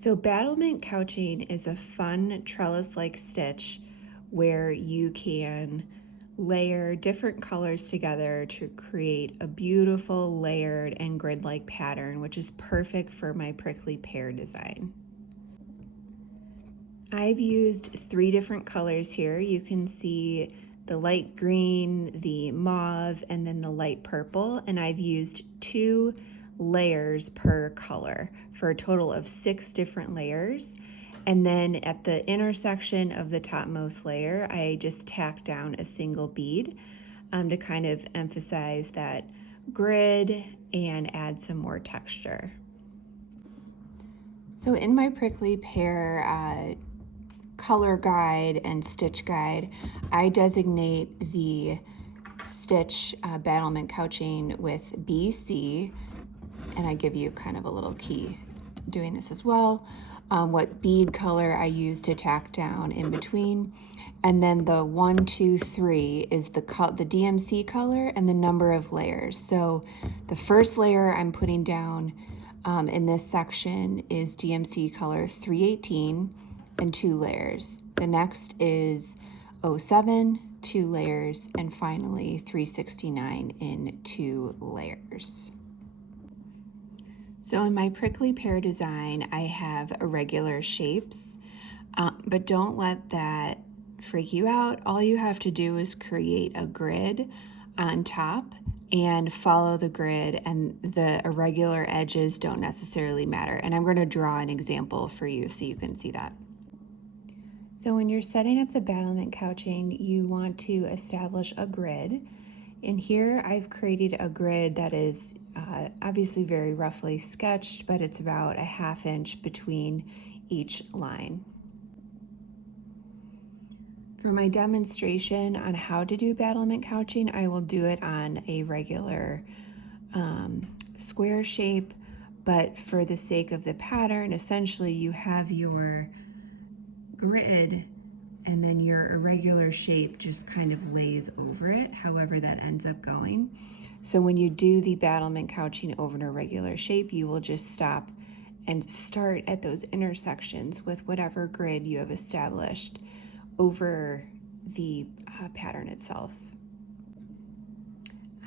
So battlement couching is a fun trellis-like stitch where you can layer different colors together to create a beautiful layered and grid-like pattern, which is perfect for my prickly pear design. I've used 3 different colors here. You can see the light green, the mauve, and then the light purple, and I've used 2 layers per color for a total of 6 different layers. And then at the intersection of the topmost layer, I just tacked down a single bead to kind of emphasize that grid and add some more texture. So in my prickly pear color guide and stitch guide, I designate the stitch battlement couching with BC, and I give you kind of a little key doing this as well. What bead color I use to tack down in between, and then the 1, 2, 3 is the DMC color and the number of layers. So the first layer I'm putting down in this section is DMC color 318 and 2 layers. The next is 07, 2 layers, and finally 369 in 2 layers. So in my prickly pear design, I have irregular shapes, but don't let that freak you out. All you have to do is create a grid on top and follow the grid, and the irregular edges don't necessarily matter. And I'm going to draw an example for you so you can see that. So when you're setting up the battlement couching, you want to establish a grid. And here I've created a grid that is obviously very roughly sketched, but it's about a 1/2 inch between each line. For my demonstration on how to do battlement couching, I will do it on a regular square shape, but for the sake of the pattern, essentially you have your grid and then your irregular shape just kind of lays over it, however that ends up going. So when you do the battlement couching over an irregular shape, you will just stop and start at those intersections with whatever grid you have established over the pattern itself.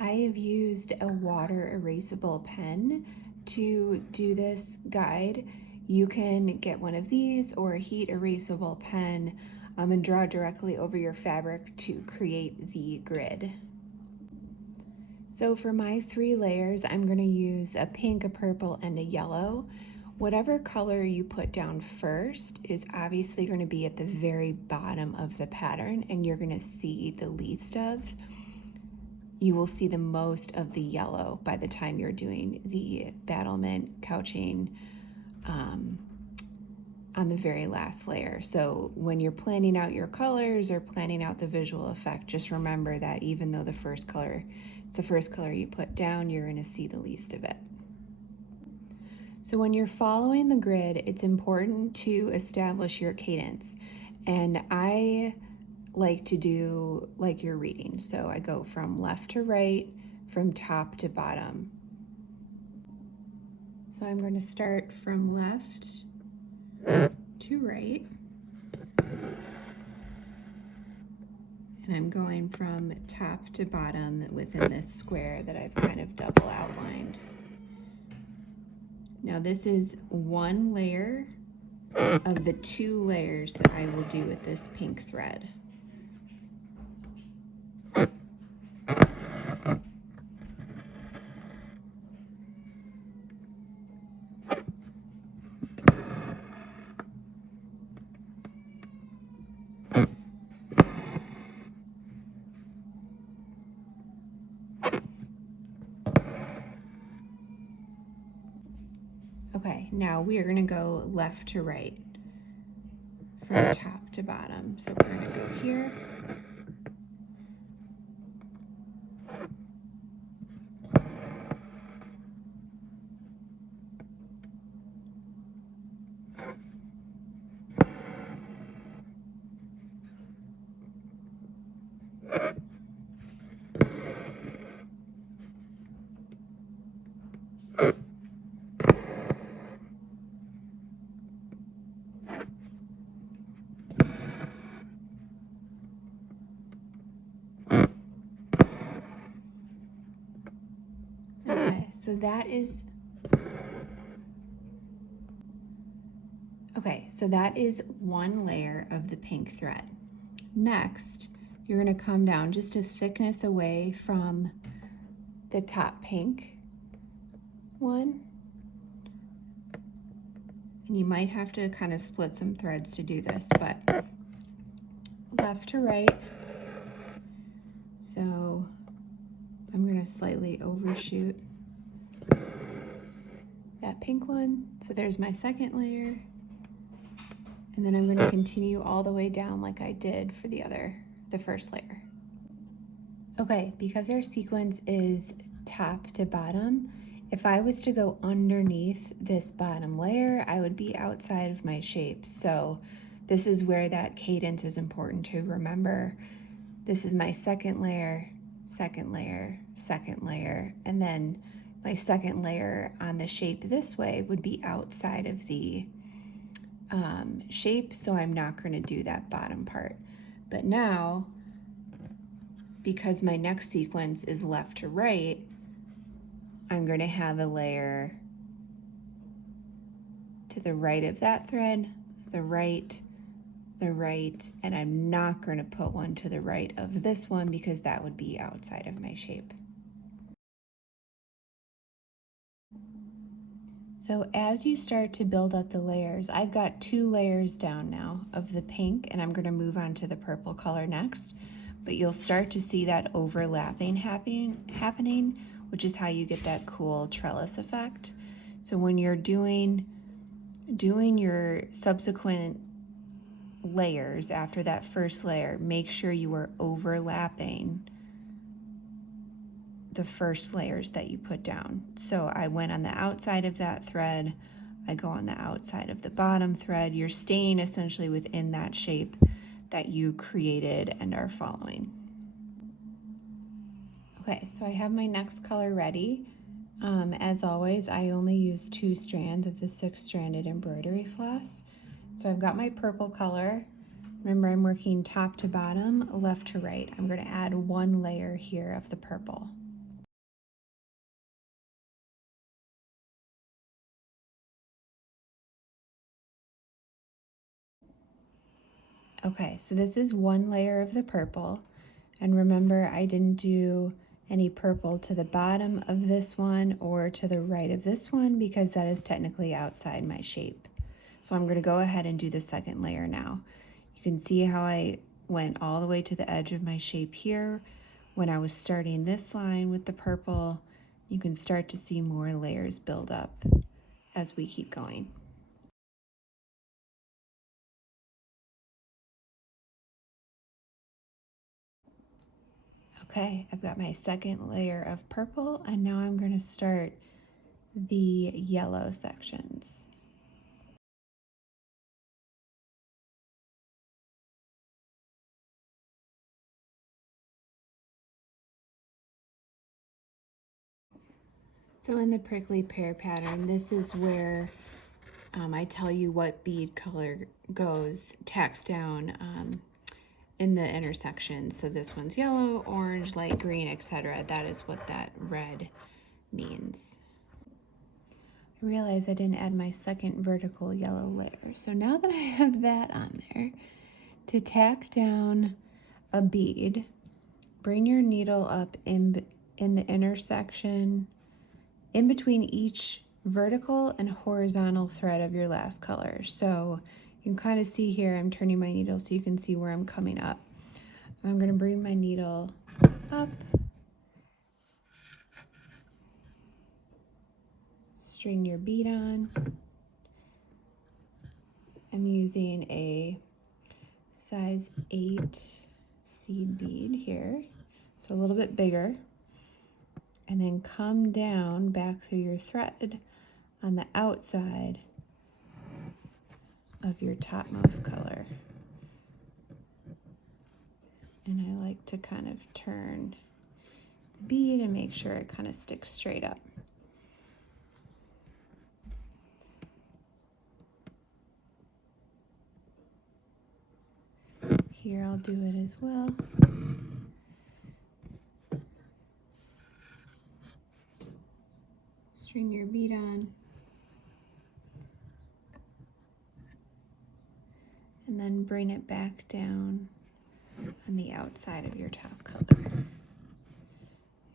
I have used a water erasable pen to do this guide. You can get one of these or a heat erasable pen and draw directly over your fabric to create the grid. So for my 3 layers, I'm going to use a pink, a purple, and a yellow. Whatever color you put down first is obviously going to be at the very bottom of the pattern, and you're going to see the least of. You will see the most of the yellow by the time you're doing the battlement couching on the very last layer. So when you're planning out your colors or planning out the visual effect, just remember that even though it's the first color you put down, you're going to see the least of it. So when you're following the grid, it's important to establish your cadence. And I like to do like you're reading. So I go from left to right, from top to bottom. So I'm going to start from left to right. And I'm going from top to bottom within this square that I've kind of double outlined. Now this is 1 layer of the 2 layers that I will do with this pink thread. Okay, now we are going to go left to right from top to bottom. So we're going to go here. so that is one layer of the pink thread. Next, you're going to come down just a thickness away from the top pink one. And you might have to kind of split some threads to do this, but left to right. So I'm going to slightly overshoot that pink one. So there's my second layer. And then I'm going to continue all the way down like I did for the first layer. Okay, because our sequence is top to bottom, if I was to go underneath this bottom layer, I would be outside of my shape. So this is where that cadence is important to remember. This is my second layer, second layer, second layer, and then my second layer on the shape this way would be outside of the shape, so I'm not going to do that bottom part. But now, because my next sequence is left to right, I'm going to have a layer to the right of that thread, the right, and I'm not going to put one to the right of this one because that would be outside of my shape. So as you start to build up the layers, I've got 2 layers down now of the pink, and I'm going to move on to the purple color next. But you'll start to see that overlapping happening, which is how you get that cool trellis effect. So when you're doing your subsequent layers after that first layer, make sure you are overlapping the first layers that you put down. So I went on the outside of that thread, I go on the outside of the bottom thread. You're staying essentially within that shape that you created and are following. Okay, so I have my next color ready. As always, I only use 2 strands of the 6-stranded embroidery floss. So I've got my purple color. Remember, I'm working top to bottom, left to right. I'm going to add 1 layer here of the purple. Okay, so this is 1 layer of the purple, and remember I didn't do any purple to the bottom of this one or to the right of this one because that is technically outside my shape. So I'm going to go ahead and do the second layer now. You can see how I went all the way to the edge of my shape here when I was starting this line with the purple. You can start to see more layers build up as we keep going. Okay, I've got my second layer of purple, and now I'm going to start the yellow sections. So in the Prickly Pear pattern, this is where I tell you what bead color goes tacks down in the intersection. So this one's yellow, orange, light green, etc. That is what that red means. I realize I didn't add my second vertical yellow layer. So now that I have that on there, to tack down a bead, bring your needle up in the intersection, in between each vertical and horizontal thread of your last color. So you can kind of see here, I'm turning my needle so you can see where I'm coming up. I'm going to bring my needle up, string your bead on. I'm using a size 8 seed bead here, so a little bit bigger. And then come down back through your thread on the outside of your topmost color. And I like to kind of turn the bead and make sure it kind of sticks straight up. Here I'll do it as well. string your bead on, and then bring it back down on the outside of your top color.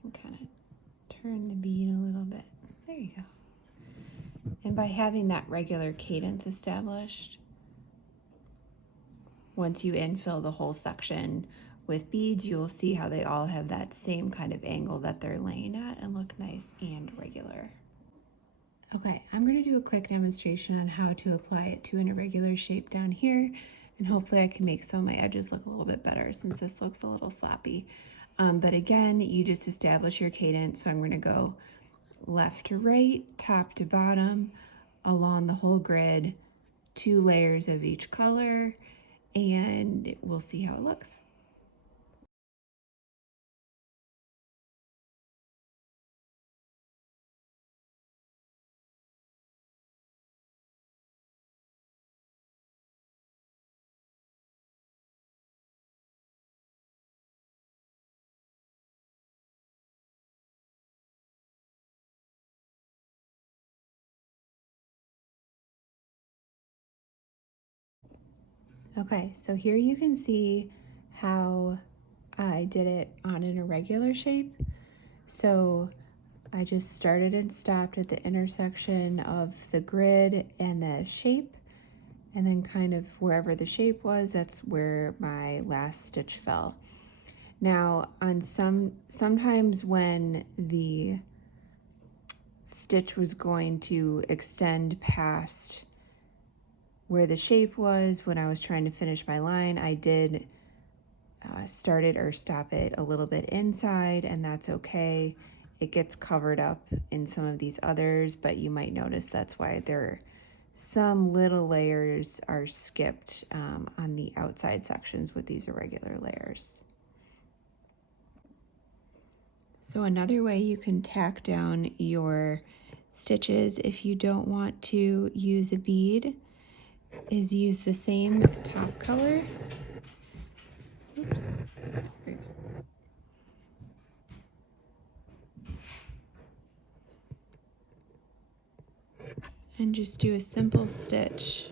And kind of turn the bead a little bit. There you go. And by having that regular cadence established, once you infill the whole section with beads, you will see how they all have that same kind of angle that they're laying at and look nice and regular. Okay, I'm going to do a quick demonstration on how to apply it to an irregular shape down here, and hopefully I can make some of my edges look a little bit better since this looks a little sloppy. But again, you just establish your cadence, so I'm going to go left to right, top to bottom, along the whole grid, 2 layers of each color, and we'll see how it looks. Okay, so here you can see how I did it on an irregular shape. So I just started and stopped at the intersection of the grid and the shape, and then kind of wherever the shape was, that's where my last stitch fell. Now, on sometimes when the stitch was going to extend past where the shape was, when I was trying to finish my line, I did start it or stop it a little bit inside, and that's okay. It gets covered up in some of these others, but you might notice that's why some little layers are skipped on the outside sections with these irregular layers. So another way you can tack down your stitches if you don't want to use a bead is use the same top color. Oops. And just do a simple stitch,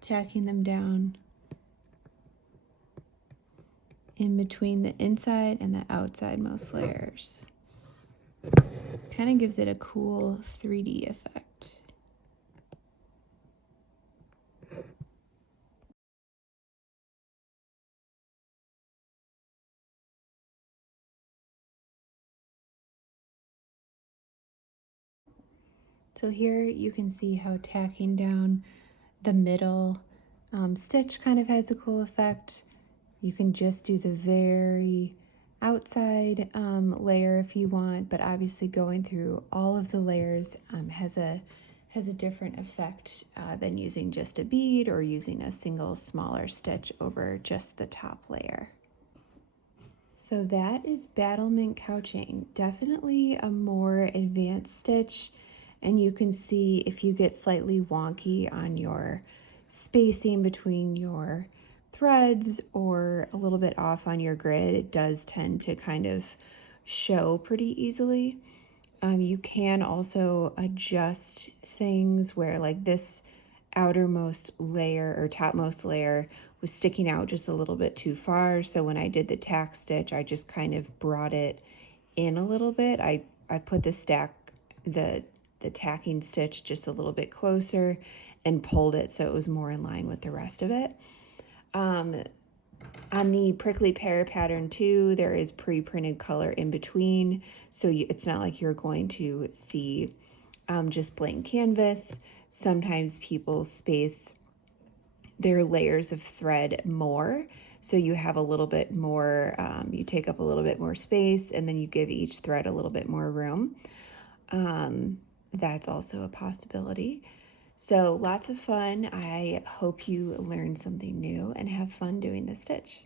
tacking them down in between the inside and the outside most layers. Kind of gives it a cool 3D effect. So here you can see how tacking down the middle stitch kind of has a cool effect. You can just do the very outside layer if you want, but obviously going through all of the layers has a different effect than using just a bead or using a single smaller stitch over just the top layer. So that is Battlement Couching. Definitely a more advanced stitch, and you can see if you get slightly wonky on your spacing between your threads or a little bit off on your grid, it does tend to kind of show pretty easily. You can also adjust things where like this outermost layer or topmost layer was sticking out just a little bit too far. So when I did the tack stitch, I just kind of brought it in a little bit. I put the tacking stitch just a little bit closer and pulled it so it was more in line with the rest of it. On the Prickly Pear pattern too, there is pre-printed color in between, so it's not like you're going to see just blank canvas. Sometimes people space their layers of thread more, so you have a little bit more, you take up a little bit more space, and then you give each thread a little bit more room. That's also a possibility. So lots of fun. I hope you learned something new and have fun doing this stitch.